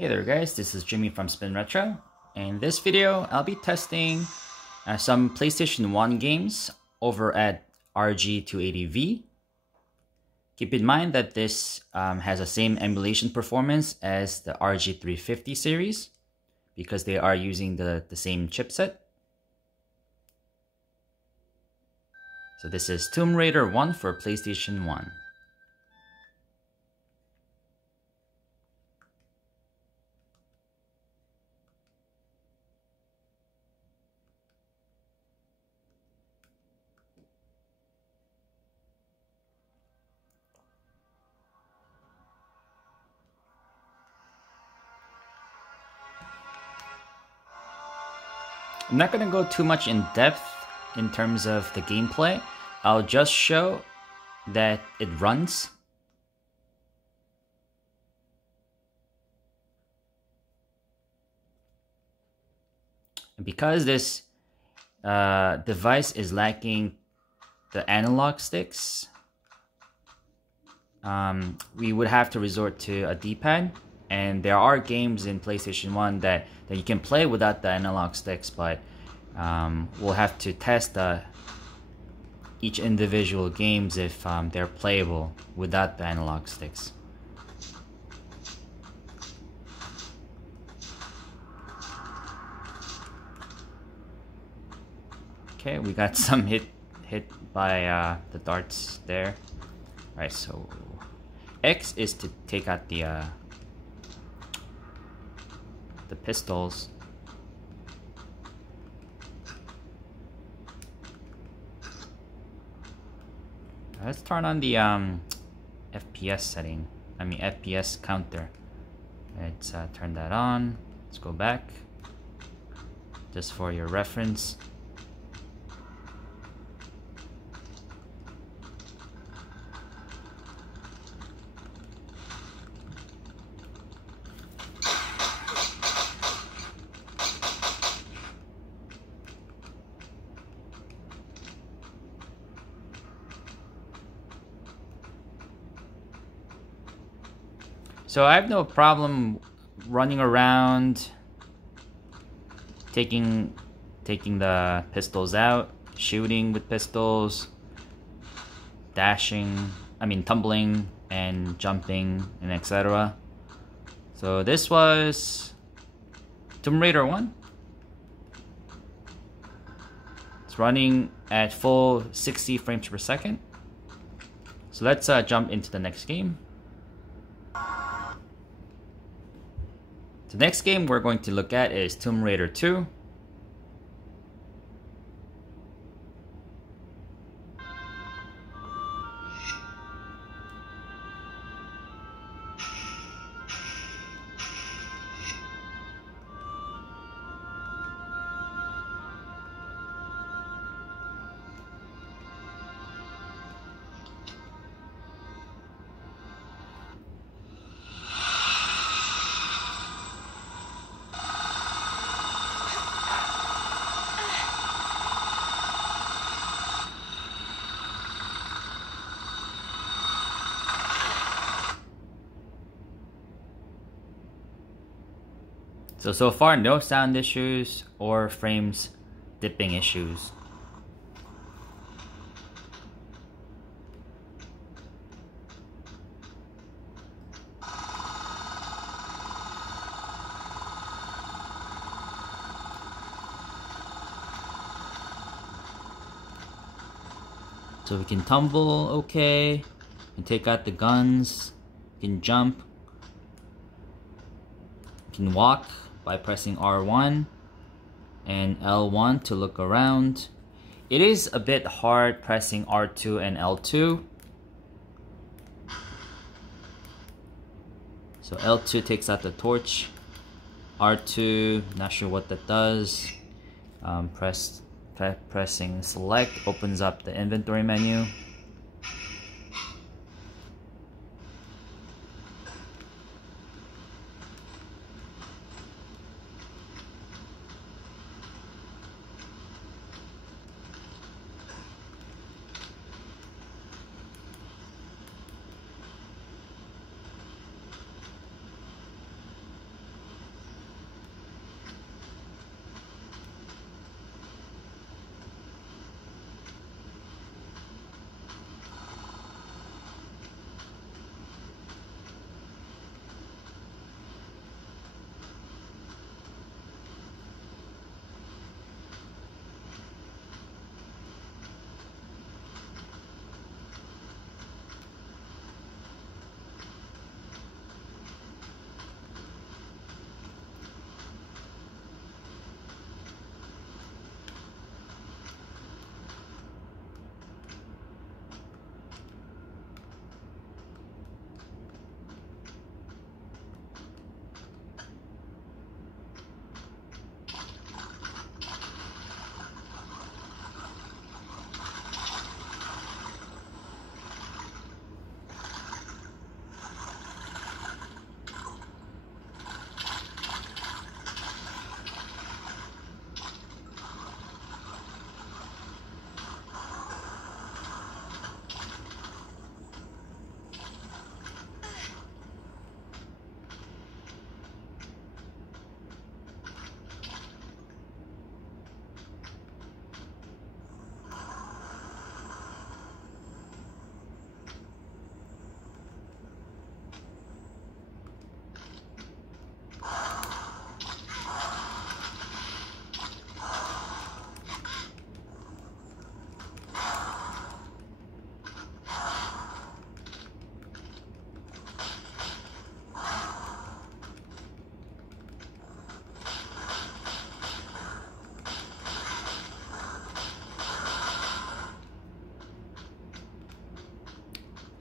Hey there guys, this is Jimmy from Spin Retro. In this video, I'll be testing some PlayStation 1 games over at RG280V. Keep in mind that this has the same emulation performance as the RG350 series because they are using the same chipset. So this is Tomb Raider 1 for PlayStation 1. I'm not going to go too much in depth in terms of the gameplay. I'll just show that it runs. And because this device is lacking the analog sticks, we would have to resort to a D-pad. And there are games in PlayStation 1 that you can play without the analog sticks, but we'll have to test each individual games if they're playable without the analog sticks. Okay, we got some hit by the darts there. All right, so X is to take out the pistols. Let's turn on the FPS setting. I mean FPS counter. Let's turn that on. Let's go back. Just for your reference. So I have no problem running around, taking the pistols out, shooting with pistols, tumbling and jumping and etc. So this was Tomb Raider 1. It's running at full 60 frames per second. So let's jump into the next game. The next game we're going to look at is Tomb Raider 2. So far, no sound issues or frames dipping issues. So we can tumble okay, and take out the guns, we can jump, we can walk by pressing R1 and L1 to look around. It is a bit hard pressing R2 and L2. So L2 takes out the torch. R2, not sure what that does. Pressing select opens up the inventory menu.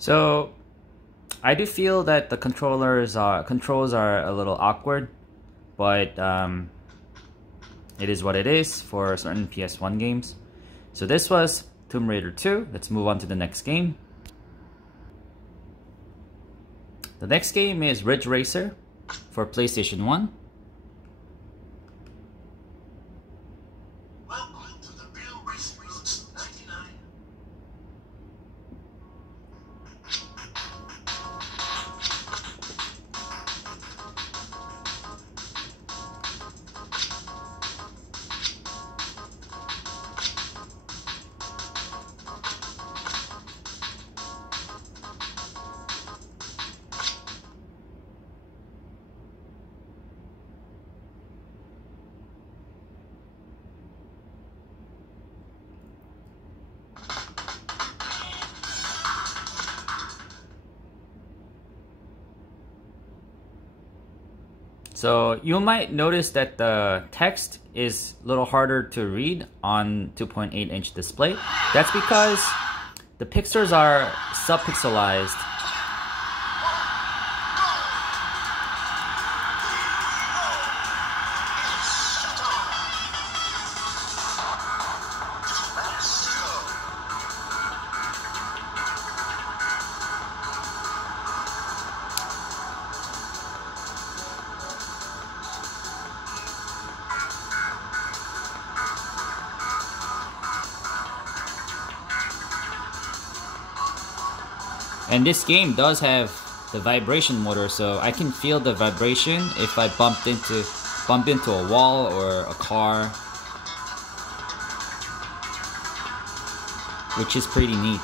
So I do feel that the controls are a little awkward, but it is what it is for certain PS1 games. So this was Tomb Raider 2. Let's move on to the next game. The next game is Ridge Racer for PlayStation 1. So you might notice that the text is a little harder to read on 2.8-inch display. That's because the pixels are subpixelized. And this game does have the vibration motor, so I can feel the vibration if I bump into a wall or a car, which is pretty neat.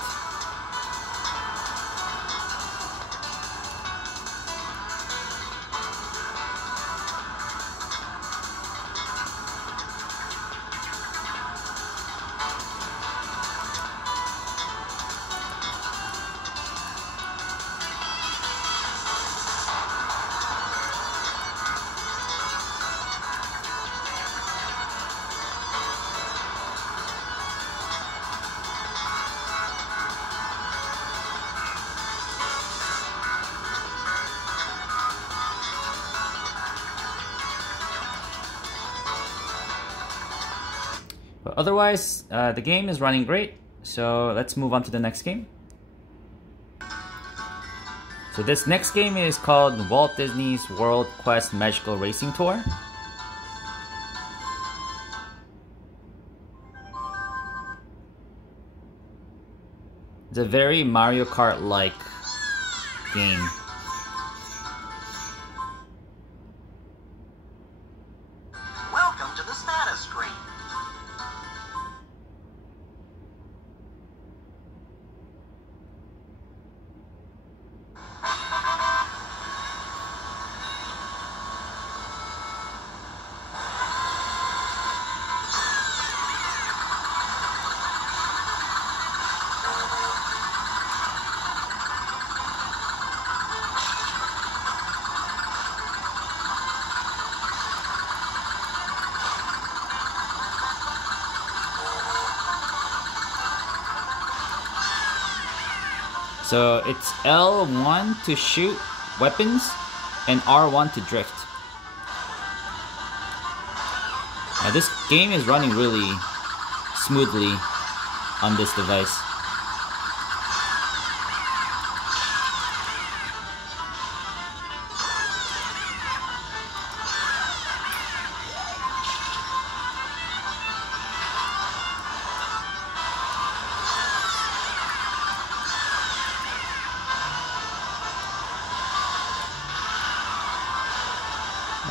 But otherwise, the game is running great. So let's move on to the next game. So this next game is called Walt Disney's World Quest Magical Racing Tour. It's a very Mario Kart-like game. Welcome to the status screen. So it's L1 to shoot weapons and R1 to drift. Now this game is running really smoothly on this device.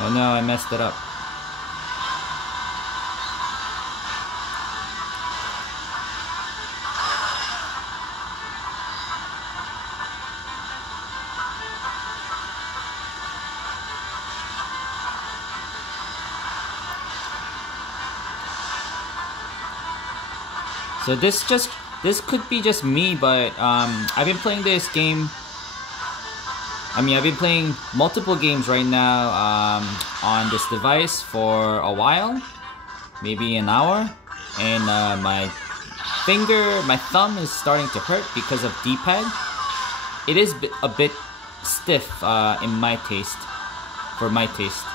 Oh no, I messed it up. So this could be just me, but I've been playing this game. I've been playing multiple games right now on this device for a while, maybe an hour, and my thumb is starting to hurt because of D-pad. it is a bit stiff in my taste, for my taste.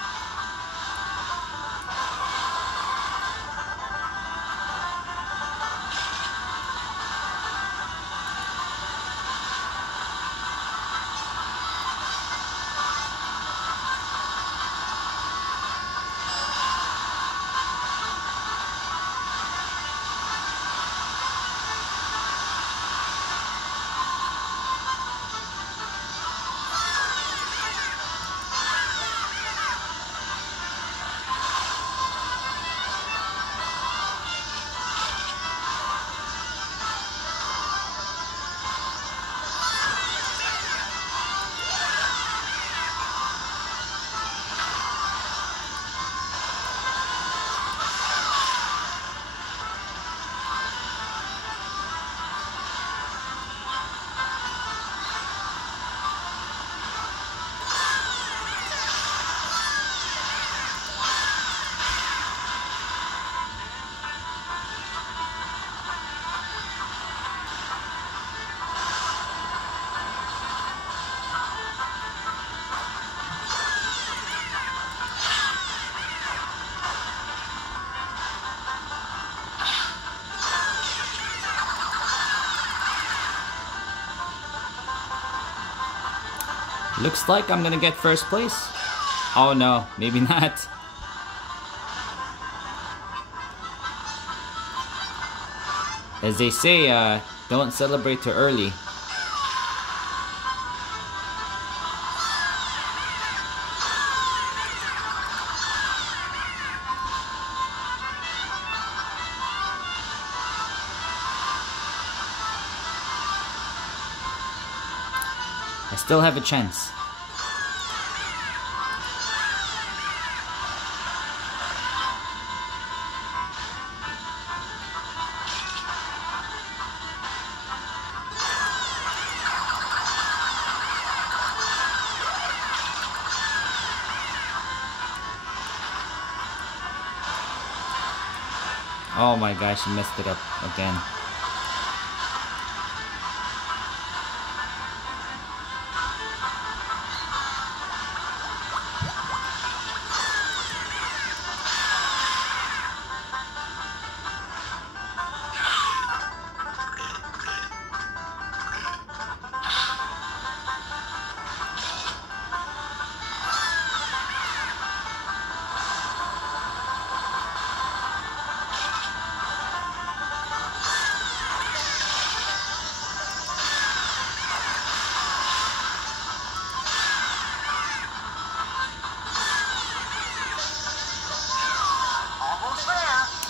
Looks like I'm gonna get first place. Oh no, maybe not. As they say, don't celebrate too early. I still have a chance. Oh my gosh, I messed it up again.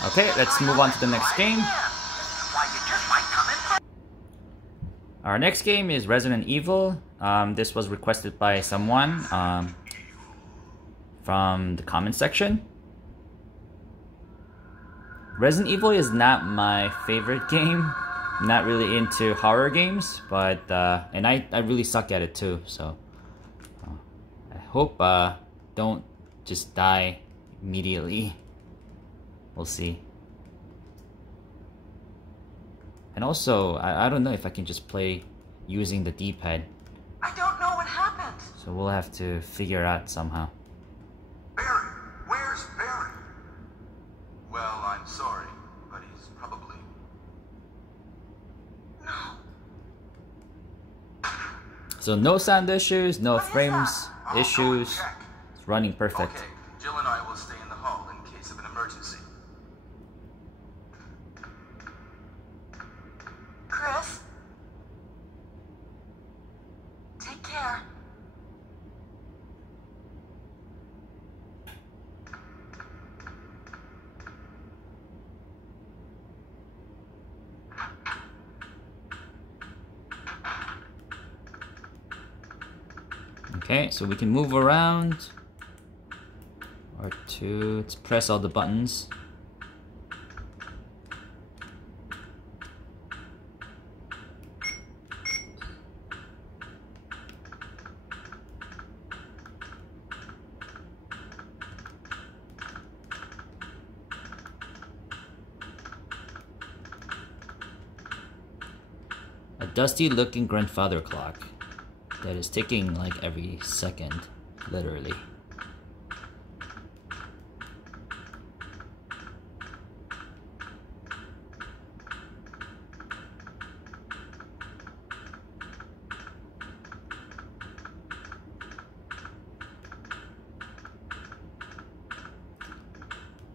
Okay, let's move on to the next game. Our next game is Resident Evil. This was requested by someone from the comment section. Resident Evil is not my favorite game. I'm not really into horror games, but and I really suck at it too. So I hope don't just die immediately. We'll see. And also, I don't know if I can just play using the D-pad. I don't know what happened. So we'll have to figure out somehow. Barry! Where's Barry? Well, I'm sorry, but he's probably... No. So no sound issues, no frames I'll issues. go and check. It's running perfect. Okay, Jill and I will stay in the hall in case of an emergency. Chris? Take care. Okay, so we can move around. R2, let's press all the buttons. A dusty looking grandfather clock. that is ticking like every second, literally.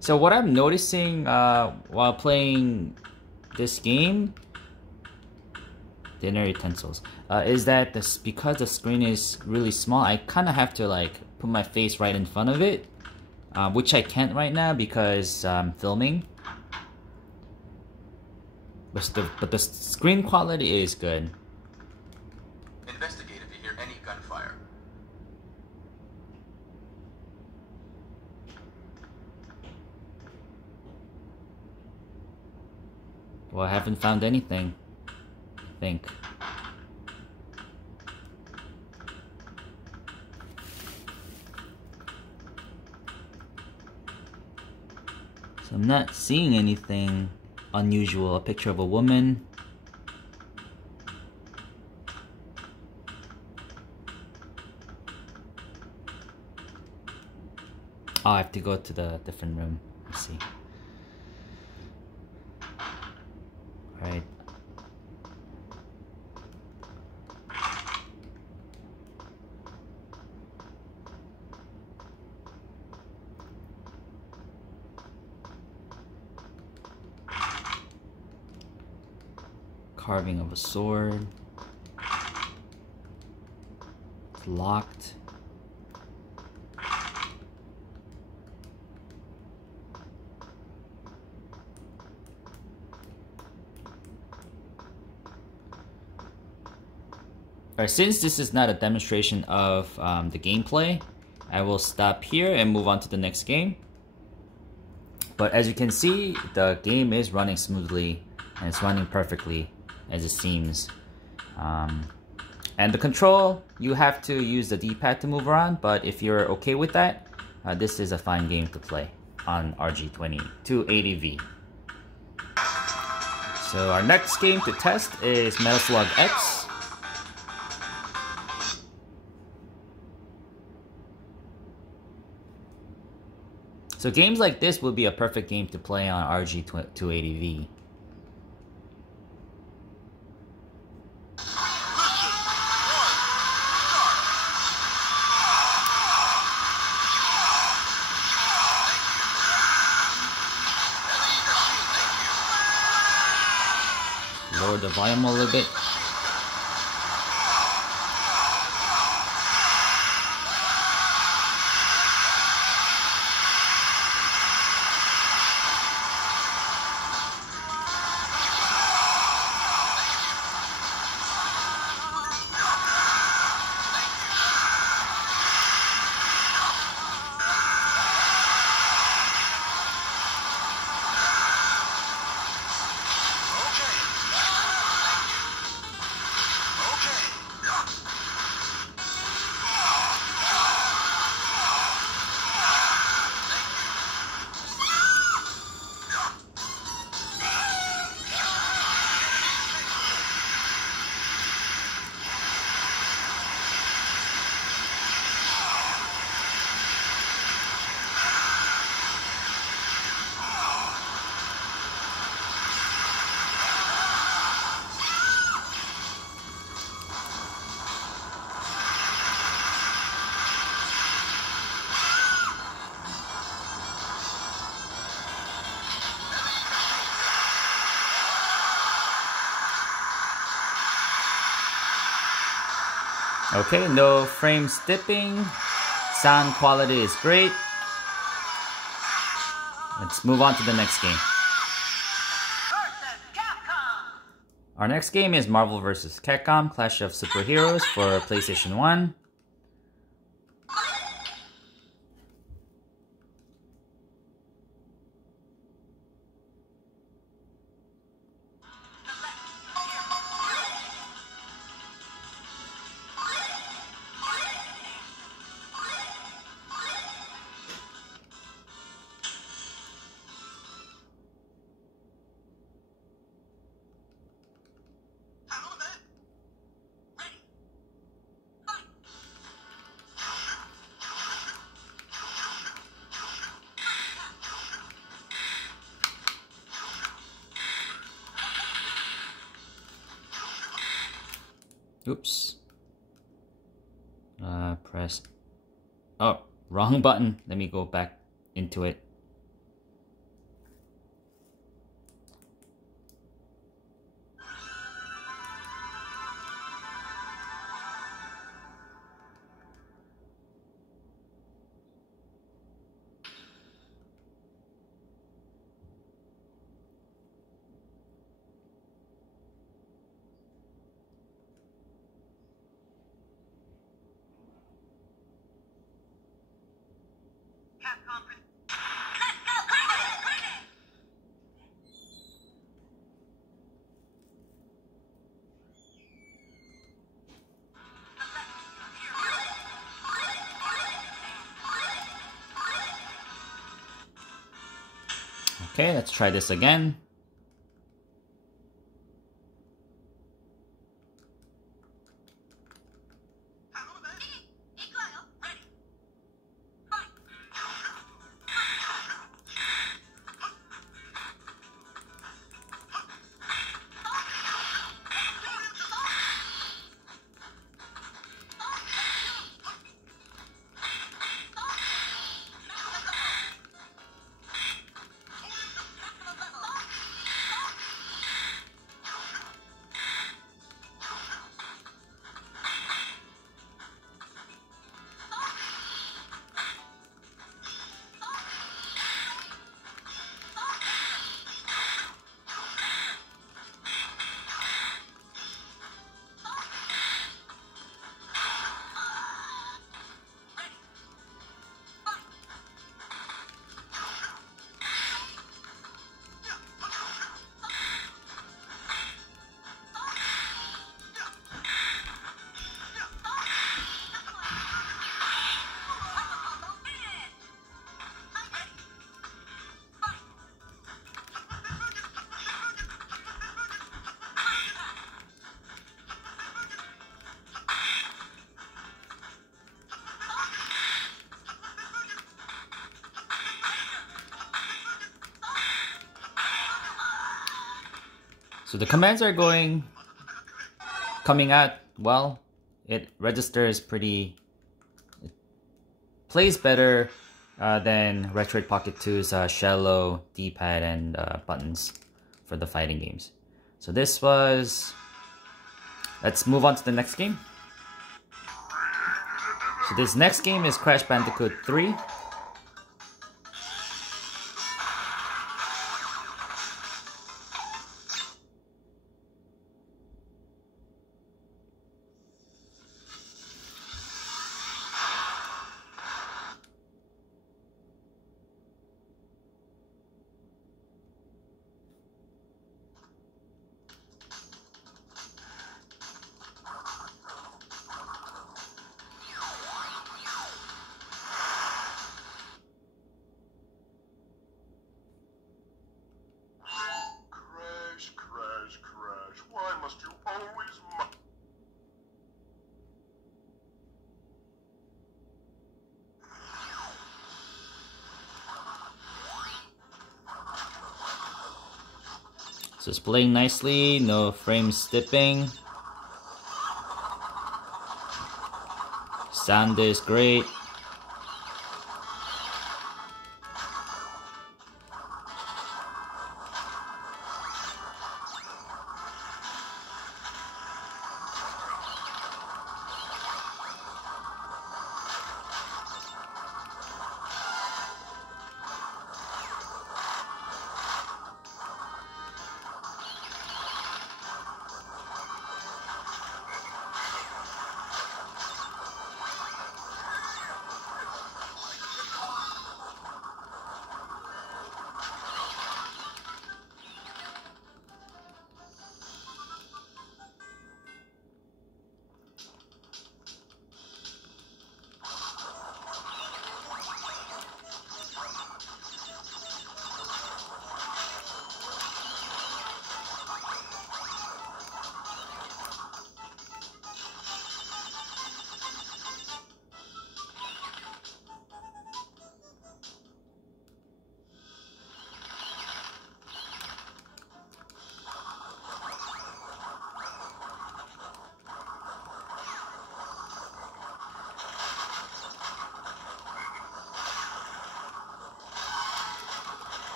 So what I'm noticing while playing this game, dinner utensils, is that because the screen is really small, I kind of have to like put my face right in front of it, which I can't right now because I'm filming. But the screen quality is good. Investigate if you hear any gunfire. Well, I haven't found anything, I think. So I'm not seeing anything unusual. A picture of a woman. Oh, I have to go to the different room. Let's see. Right. Carving of a sword. It's locked. Alright, since this is not a demonstration of the gameplay, I will stop here and move on to the next game. But as you can see, the game is running smoothly and it's running perfectly as it seems. And the control, you have to use the D-pad to move around, but if you're okay with that, this is a fine game to play on RG280V. So our next game to test is Metal Slug X. So games like this would be a perfect game to play on RG280V. Lower the volume a little bit. Okay, no frames dipping. Sound quality is great. Let's move on to the next game. Our next game is Marvel vs. Capcom Clash of Superheroes for PlayStation 1. Oops. Press. Oh, wrong button. Let me go back into it. Capcom. Okay, let's try this again. So the commands are coming out well. It registers pretty, it plays better than Retroid Pocket 2's shallow D-pad and buttons for the fighting games. So this was, let's move on to the next game. So this next game is Crash Bandicoot 3. Crash. Why must you always So it's playing nicely, no frame skipping. Sound is great.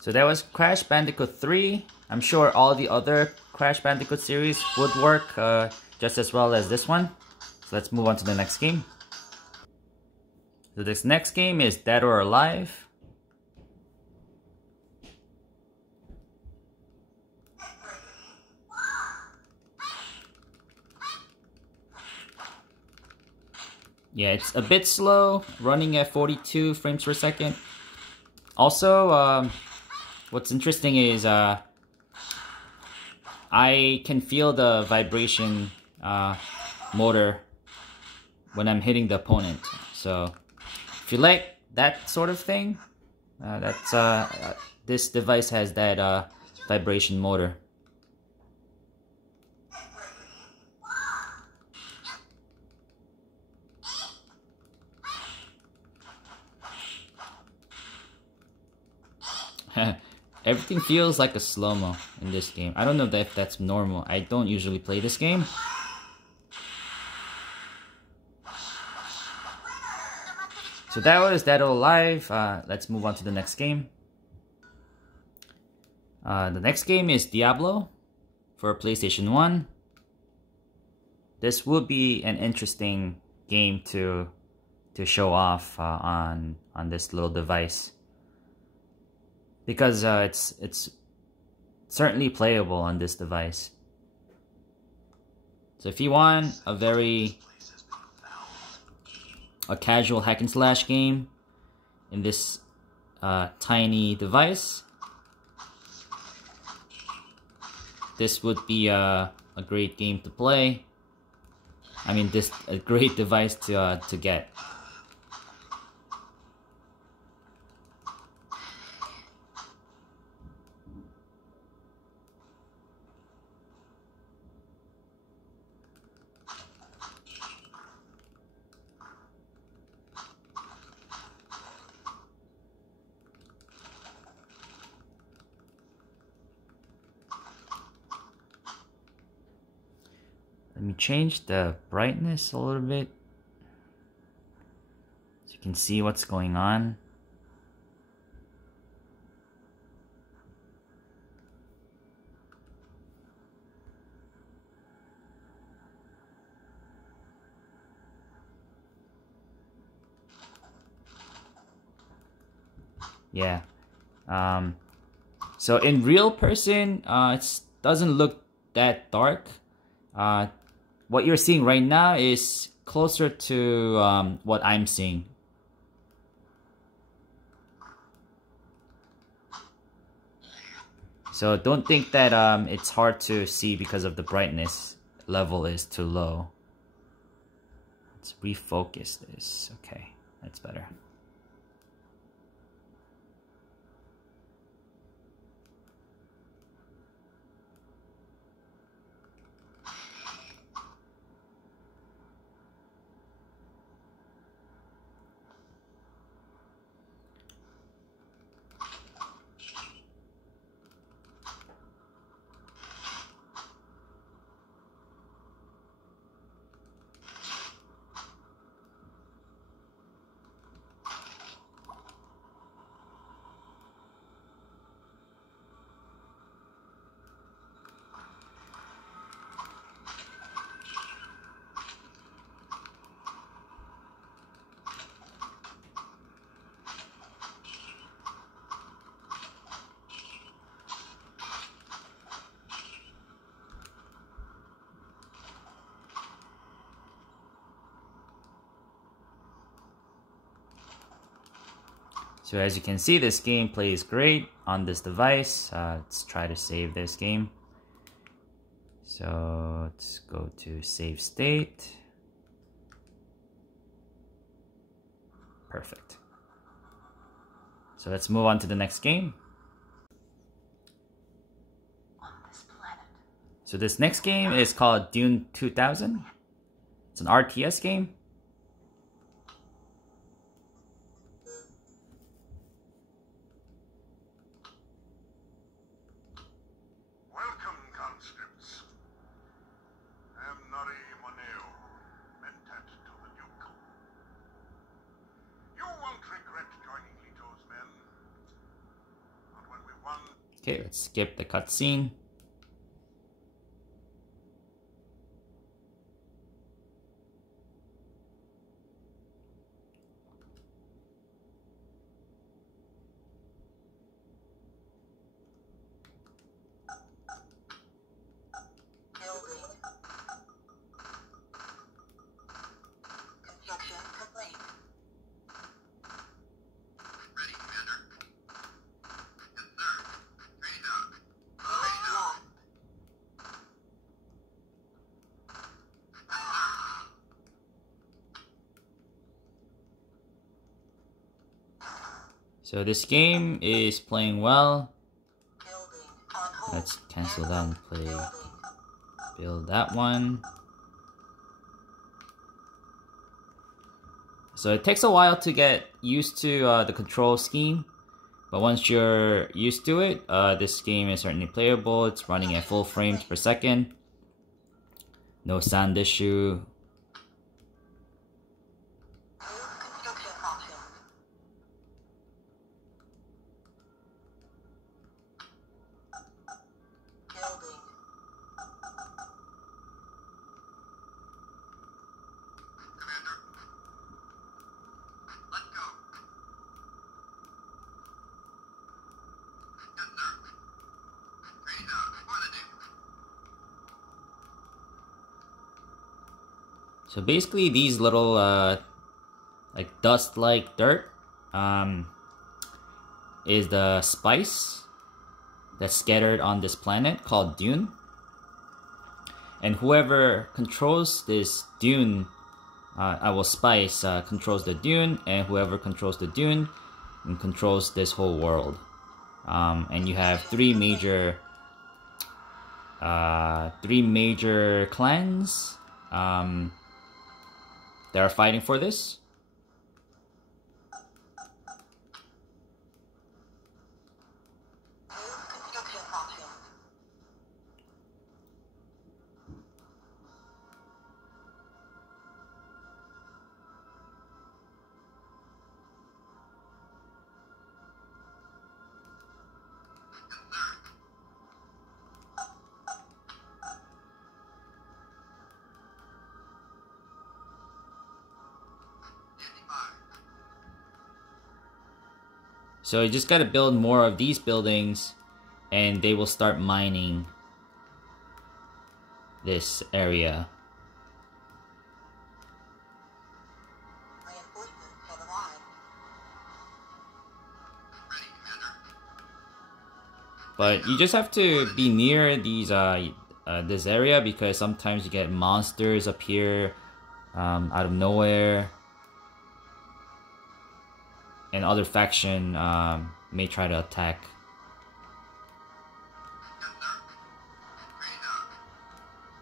So that was Crash Bandicoot 3. I'm sure all the other Crash Bandicoot series would work just as well as this one. So let's move on to the next game. So this next game is Dead or Alive. Yeah, it's a bit slow, running at 42 frames per second. Also, what's interesting is I can feel the vibration motor when I'm hitting the opponent. So if you like that sort of thing, this device has that vibration motor. Everything feels like a slow-mo in this game. I don't know if that's normal. I don't usually play this game. So that was Dead or Alive. Let's move on to the next game. The next game is Diablo for PlayStation 1. This would be an interesting game to show off on this little device, because it's certainly playable on this device. So if you want a casual hack and slash game in this tiny device, this would be a great game to play. I mean, a great device to get. Let me change the brightness a little bit so you can see what's going on. Yeah. So in real person, it doesn't look that dark. What you're seeing right now is closer to what I'm seeing. So don't think that it's hard to see because of the brightness level is too low. Let's refocus this. Okay, that's better. So as you can see, this game plays great on this device. Let's try to save this game. So let's go to save state. Perfect. So let's move on to the next game. So this next game is called Dune 2000. It's an RTS game. Okay, let's skip the cutscene. So this game is playing well. Let's cancel that and play, build that one. So it takes a while to get used to the control scheme, but once you're used to it, this game is certainly playable. It's running at full frames per second. No sound issue. So basically these little like dust-like dirt is the spice that's scattered on this planet called Dune. And whoever controls this Dune, spice controls the Dune, and whoever controls the Dune controls this whole world. And you have three major clans that are fighting for this. So you just gotta build more of these buildings and they will start mining this area. But you just have to be near these this area, because sometimes you get monsters appear out of nowhere. And other faction may try to attack.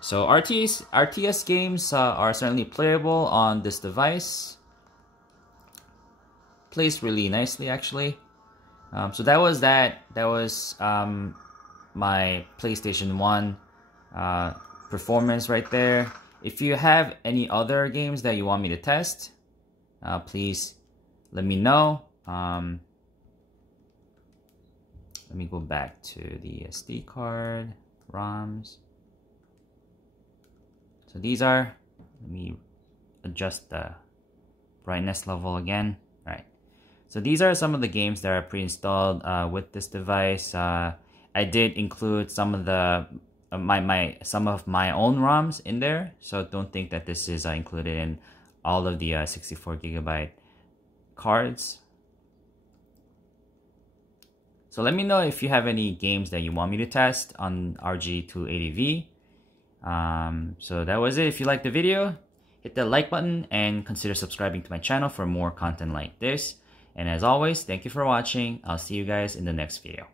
So RTS games are certainly playable on this device. Plays really nicely, actually. So that was my PlayStation 1 performance right there. If you have any other games that you want me to test, please let me know. Let me go back to the SD card, ROMs. So these are, let me adjust the brightness level again. All right. So these are some of the games that are pre-installed with this device. I did include some of the some of my own ROMs in there, so don't think that this is included in all of the 64GB cards. So let me know if you have any games that you want me to test on RG280V. So that was it. If you liked the video, hit the like button and consider subscribing to my channel for more content like this. And as always, thank you for watching. I'll see you guys in the next video.